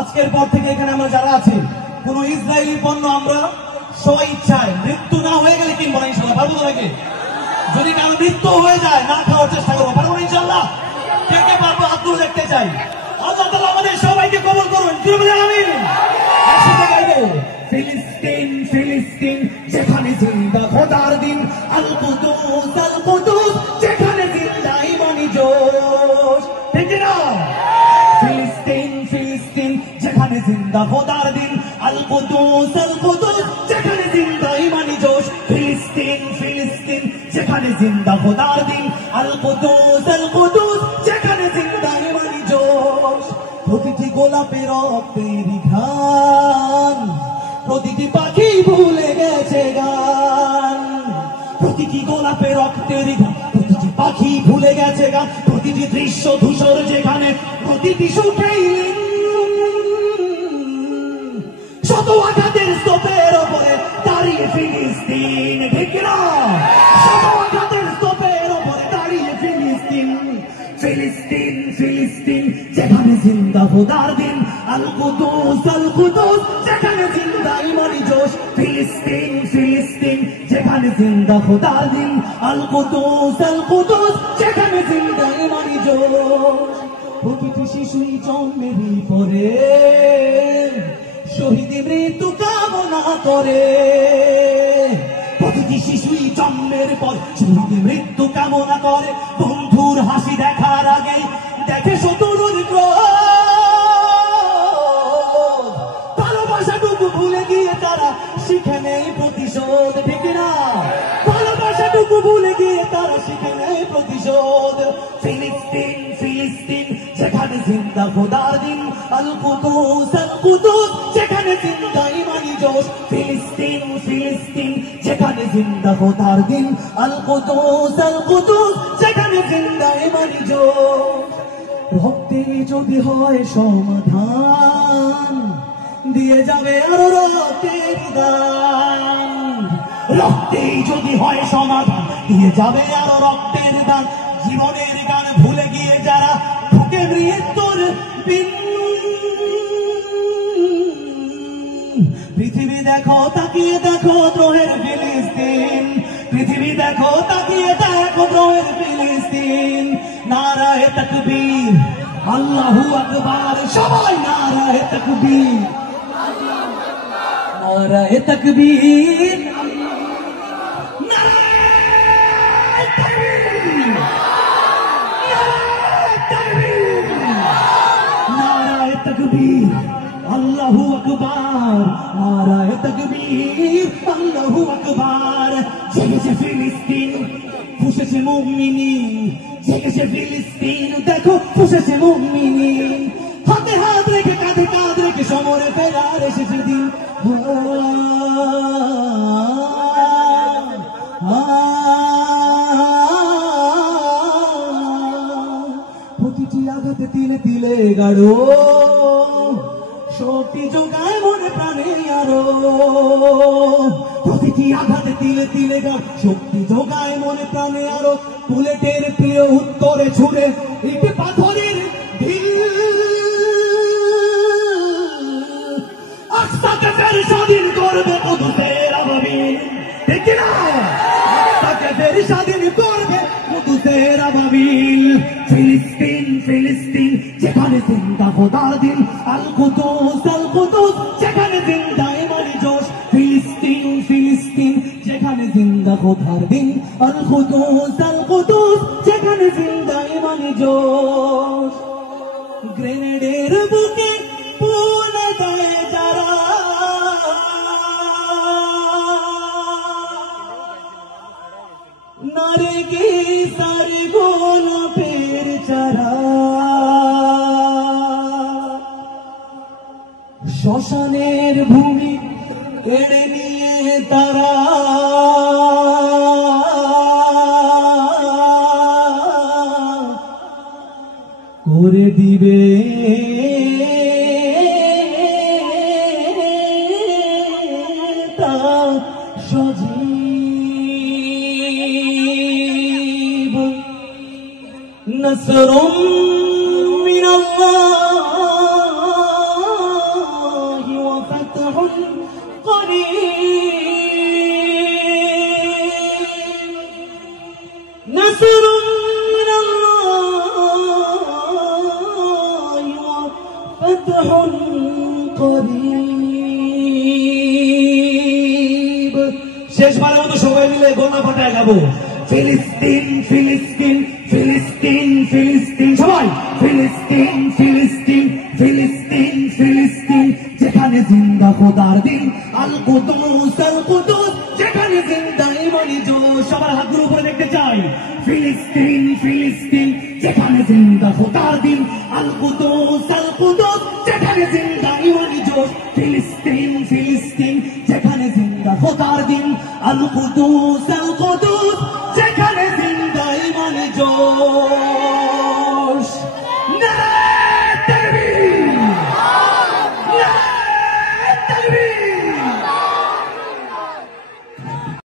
আজকের পর থেকে এখানে আমরা যারা আছি কোন ইসরায়েলি পণ্য আমরা স্বইচ্ছায় মৃত্যু না হয়ে গেলে কিনবো না ইনশাল্লাহ। পারবো তো নাকি? যদি কারো মৃত্যু হয়ে যায় না খাওয়ার চেষ্টা করবো। পারবো না ইনশাল্লাহ? কে কে পারবো হাত তুলে দেখতে চাই। আল্লাহ তাআলা আমাদের সবাইকে কবুল করুন। আমিন। ফিলিস্তিন ফিলিস্তিন যেখানে জিন্দা খোদার দিন, আল কুদুস যেখানে জিন্দা ইমানি জোশ। ঠিক না? ফিলিস্তিন ফিলিস্তিন যেখানে জিন্দা খোদার দিন, আল কুদুস যেখানে জিন্দা ইমানি জোশ। ফিলিস্তিন ফিলিস্তিন যেখানে জিন্দা খোদার দিন, আল কুদুস যেখানে জিন্দা ইমানি জোশ। প্রতিটি গোলাপের রক্তের ঘ্রাণ, প্রতিটি পাখি ভুলে গেছে গান। প্রতিটি গোলাপের রক্তের ঘ্রাণ, প্রতিটি পাখি ভুলে গেছে গান। প্রতিটি দৃশ্য ধূসর যেখানে, প্রতিটি সুখেই শত আঘাতের স্তূপের ওপরে দাঁড়িয়ে ফিলিস্তিন। ঠিক না? শত আঘাতের স্তূপের ওপরে দাঁড়িয়ে ফিলিস্তিন। ফিলিস্তিন ফিলিস্তিন যেখানে জিন্দা খোদার দিন, আল কুদুস যেখানে জিন্দা ইমানি জোশ। ফিলিস্তিন ফিলিস্তিন যেখানে জিন্দা খোদার দিন, আল কুদুস যেখানে জিন্দা ইমানি জোশ। প্রতিটি শিশুই জন্মেরই পরে শহীদ মৃত্যু কামনা করে। প্রতিটি শিশুই জন্মের পর শহীদ মৃত্যু কামনা করে। বন্ধুর হাসি দেখার আগে দেখে শত্রুর ক্রোধ। ভালোবাসাটুকু ভুলে গিয়ে তারা শিখে নেই প্রতিশোধ। ঠিক না? ভালোবাসাটুকু ভুলে গিয়ে তারা শিখে নেই প্রতিশোধ। ফিলিস্তিন ফিলিস্তিন যেখানে জিন্দা খোদার দিন, আল কুদুস যেখানে জিন্দা ইমানি জোশ। ফিলিস্তিন ফিলিস্তিন যেখানে জিন্দা খোদার দিন, আল কুদুস যেখানে জিন্দা ইমানি জোশ। রক্তে যদি হয় সমাধান, দিয়ে যাবে আরো রক্তের দান। রক্তে যদি হয় সমাধান, দিয়ে যাবে আরো রক্তের দান। জীবনের গান ভুলে গিয়ে যারা ঢুকে মৃত্যুর বিন, পৃথিবী দেখো তাকিয়ে দেখো দ্রোহের ফিলিস্তিন। পৃথিবী দেখো তাকিয়ে দেখো দ্রোহের ফিলিস্তিন। নারায়ে তাকবীর, আল্লাহু আকবার। সবাই নারায়ে তাকবীর, নারায়ে তাকবীর, নারায়ে তাকবীর, নারায়ে তাকবীর, আল্লাহু আকবার। নারায়ে তাকবীর, আল্লাহু আকবার। জেগেছে ফিলিস্তিন, ফুঁসেছে মুমিনিন। জেগেছে ফিলিস্তিন, দেখো ফুঁসেছে মুমিনিন। হাতে হাত রেখে কাঁধে কাঁধ রেখে সমরে ফেরার এসেছে দিন। প্রতিটি আঘাতে তিলে তিলে গাঢ় শক্তি যোগায় মনে প্রাণে আরো। প্রতিটি আঘাতে তিলে তিলে গাঢ় শক্তি যোগায় মনে প্রাণে আরো। বুলেটের প্রিয় উত্তরে ছুড়ে ইট পাথরের ঢিল। আকসাকে ফের স্বাধীন করবে কুদুসের আবাবিল। ঠিক না? আকসাকে ফের স্বাধীন করবে কুদুসের আবাবিল। ফিলিস্তিন ফিলিস্তিন যেখানে জিন্দা খোদার দিন, আল কুদুস যেখানে জিন্দা ইমানি জোশ। ফিলিস্তিন ফিলিস্তিন যেখানে জিন্দা খোদার দিন, আল কুদুস যেখানে জিন্দা ইমানি জোশ। গ্রেনেডের বুকে পুনে দেয় যারা, নারে কি সারি গোলাপের চারা। শ্মশানের ভূমি কেড়ে নিয়ে তারা করে দিবে তা সজীব। نصر من الله ফাতহুন করিব। শেষবারের মতো সবাই মিলে গলা ফাটায় গাবো, ফিলিস্তিন ফিলিস্তিন ফিলিস্তিন ফিলিস্তিন, সবাই ফিলিস্তিন ফিলিস্তিন ফিলিস্তিন ফিলিস্তিন, যেখানে জিন্দা খোদার দিন, আল কুদুস যেখানে জিন্দা ইমানি জোশ। সবার হাতগুলো উপরে দেখতে চাই, ফিলিস্তিন ফিলিস্তিন যেখানে জিন্দা খোদার দিন, আল কুদুস যেখানে জিন্দা ইমানি জোশ। ফিলিস্তিন ফিলিস্তিন যেখানে জিন্দা খোদার দিন, আল কুদুস যেখানে জিন্দা ইমানি জোশ। নারে তাকবীর, নারে তাকবীর।